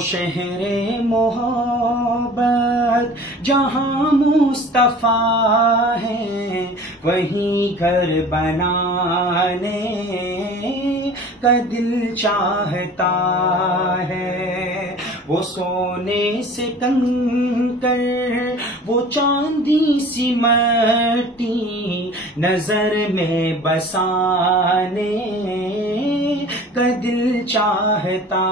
شہر محبت جہاں مصطفیٰ ہے وہیں گھر بنانے کا دل چاہتا ہے. وہ سونے سے کنکر وہ چاندی سی مٹی نظر میں بسانے کا دل چاہتا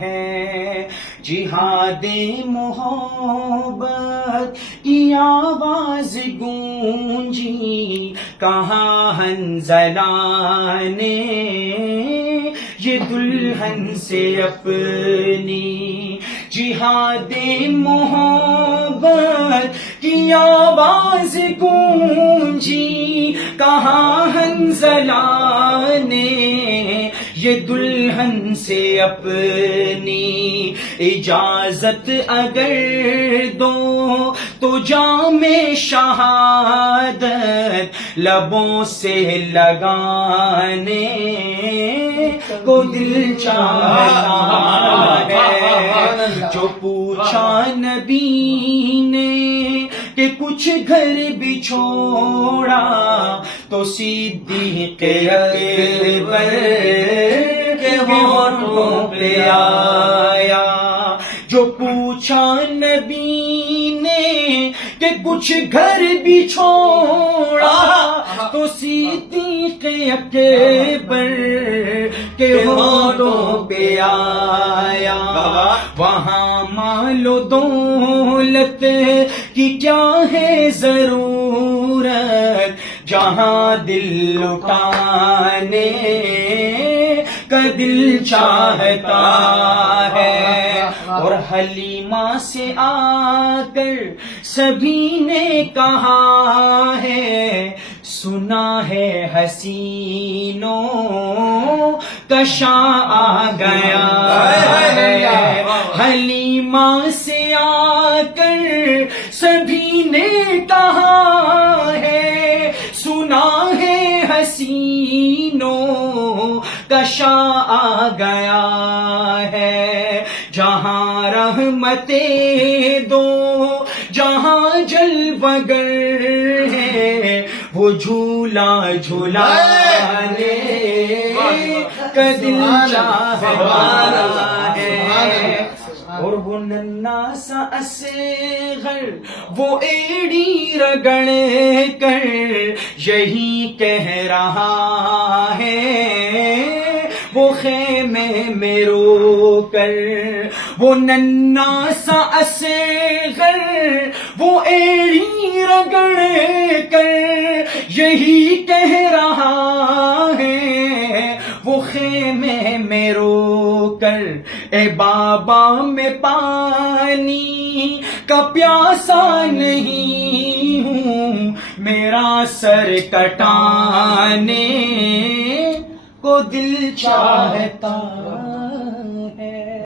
ہے. جہاد محبت کی آواز گونجی کہاں حنظلہ نے یہ دلہن سے اپنی. جہاد محبت کی آواز گونجی کہاں حنظلہ نے یہ دلہن سے اپنی. اجازت اگر دو تو جام شہادت لبوں سے لگانے کو دل چاہتا ہے. جو پوچھا نبی نے کہ کچھ گھر بھی چھوڑا تو صدیق اکبر کے ہونٹوں پہ آیا. جو پوچھا نبی نے کہ کچھ گھر بھی چھوڑا تو صدیق اکبر کے ہونٹوں پہ آیا. وہاں مال و دولت کی کیا ہے ضرورت جہاں دل لٹانے کا دل چاہتا ہے. اور حلیمہ سے آ کر سبھی نے کہا ہے سنا ہے حسینوں کا شاہ آ گیا ہے. حلیمہ سے آ کر سبھی نے کہا ہے سنا ہے حسینوں کا شاہ آ گیا ہے. جہاں رحمتیں دو جہاں جلوگر ہے وہ جھولا جھولانے کا دل چاہتا ہے. اور وہ ننھا سا اصغر وہ ایڑی رگڑ کر یہی کہہ رہا ہے وہ خیمے میں رو کر. وہ ننھا سا اصغر وہ ایڑی رگڑ کر یہی کہہ رہا ہے وہ خیمے میں رو کر. اے بابا میں پانی کا پیاسا نہیں ہوں میرا سر کٹانے کو دل چاہتا